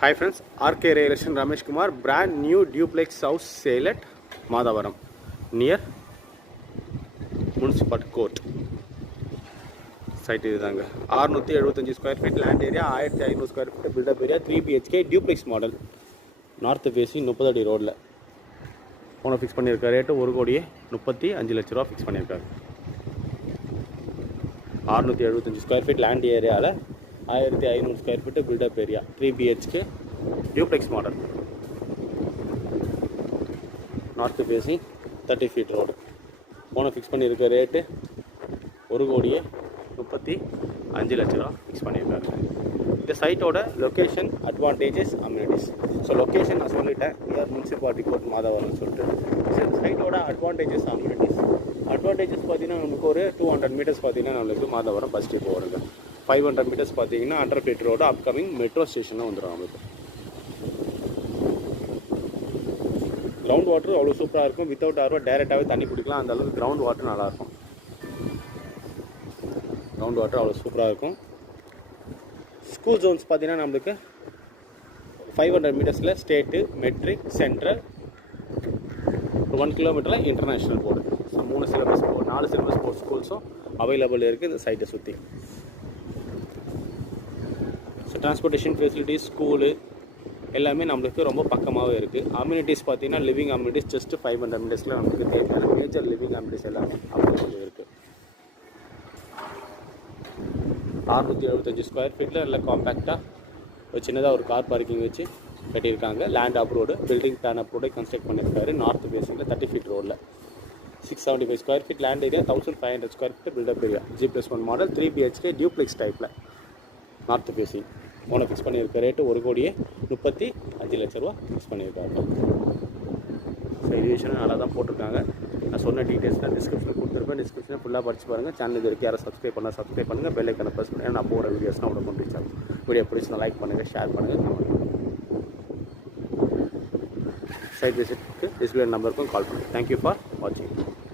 Hi friends, RK Real Estate Ramesh Kumar, brand new duplex house sale at Madavaram near Municipal Court. Site is 675 square feet land area, 1500 square feet build up area, 3 BHK duplex model. North facing 30 அடி ரோட்ல போன fix பண்ணியிருக்காரு. Rate 1,35 லட்ச ரூபா fix பண்ணியிருக்காரு. 675 square feet land ஏரியாவில் 1500 square feet built up area, 3 BHK duplex model. North facing 30 feet road. போன fix பண்ணியிருக்க ரேட்டு 1,35 லட்ச ரூபா ஃபிக்ஸ் பண்ணியிருக்காரு. இந்த சைட்டோட location, advantages, amenities. So location நான் சொல்லிட்டேன், நியர் முனிசிபாலிட்டி கோர்ட் மாதவரம்னு சொல்லிட்டு. சைட்டோட அட்வான்டேஜஸ், அம்யூனிட்டிஸ். அட்வான்டேஜஸ் பார்த்தீங்கன்னா நமக்கு ஒரு 200 மீட்டர்ஸ் பார்த்தீங்கன்னா நம்மளுக்கு மாதவரம் பஸ் ஸ்டாப் வருங்க. 500 மீட்டர்ஸ் பார்த்தீங்கன்னா under feet road upcoming metro ஸ்டேஷனாக வந்துடும் நம்மளுக்கு. கிரவுண்ட் வாட்டர் அவ்வளோ சூப்பராக இருக்கும். வித்தவுட் ஆர்வா டேரெக்டாகவே தண்ணி குடிக்கலாம். அந்த அளவுக்கு கிரவுண்ட் வாட்டர் நல்லாயிருக்கும். கிரவுண்ட் வாட்டர் அவ்வளோ சூப்பராக இருக்கும். ஸ்கூல் ஜோன்ஸ் பார்த்தீங்கன்னா நம்மளுக்கு 500 மீட்டர்ஸில் ஸ்டேட்டு, மெட்ரிக், சென்ட்ரல், 1 கிலோமீட்டரில் international board. So 4 syllabus board ஸ்கூல்ஸும் அவைலபிள் இருக்குது இந்த சைட்டை சுற்றி. ஸோ டிரான்ஸ்போர்ட்டேஷன் ஃபெசிலிட்டிஸ், ஸ்கூலு எல்லாமே நம்மளுக்கு ரொம்ப பக்கமாகவே இருக்குது. அம்யூனிட்டிஸ் பார்த்தீங்கன்னா லிவிங் அம்யூனிட்டிஸ் ஜஸ்ட் 500 மீட்டர்ஸில் நம்மளுக்கு தேவையான மேஜர் லிவிங் அம்யூனிட்டிஸ் எல்லாமே அவைலபிள் இருக்குது. 675 ஸ்கொயர் ஃபீட்டில் நல்லா காம்பேக்டாக ஒரு சின்னதாக ஒரு கார் பார்க்கிங் வச்சு கட்டியிருக்காங்க. Land approved, building plan approved construct பண்ணியிருக்காரு. நார்த் பேசிங்கில் 30 ஃபீட் ரோடில் 675 square feet land area, 1500 square feet built up area, G+1 model, 3 BHK duplex டைப்பில் நார்த் பேசிங். போன ஃபிக்ஸ் பண்ணியிருக்க ரேட்டு 1,35 லட்ச ரூபா ஃபிக்ஸ் பண்ணியிருக்காங்க. ஸோ எலிவேஷனும் நல்லா தான் போட்டிருக்காங்க. நான் சொன்ன டீட்டெயில்ஸ் தான் டிஸ்கிரிப்ஷனில் கொடுத்துருப்பேன். டிஸ்கிரிப்ஷனை ஃபுல்லாக படிச்சு பாருங்கள். சேனல் இது வரைக்கும் யாரும் சப்ஸ்கிரைப் பண்ணுங்கள். பெல் ஐக்கானை ப்ரெஸ் பண்ணி நான் போகிற வீடியோஸ்லாம் உங்களுக்கு கொண்டு வச்சாங்க. வீடியோ பிடிச்சினா லைக் பண்ணுங்கள், ஷேர் பண்ணுங்கள், கமெண்ட் பண்ணுங்கள். சைட் விசிட்டுக்கு டிஸ்பிளே நம்பருக்கும் கால் பண்ணுங்கள். தேங்க்யூ ஃபார் வாட்சிங்.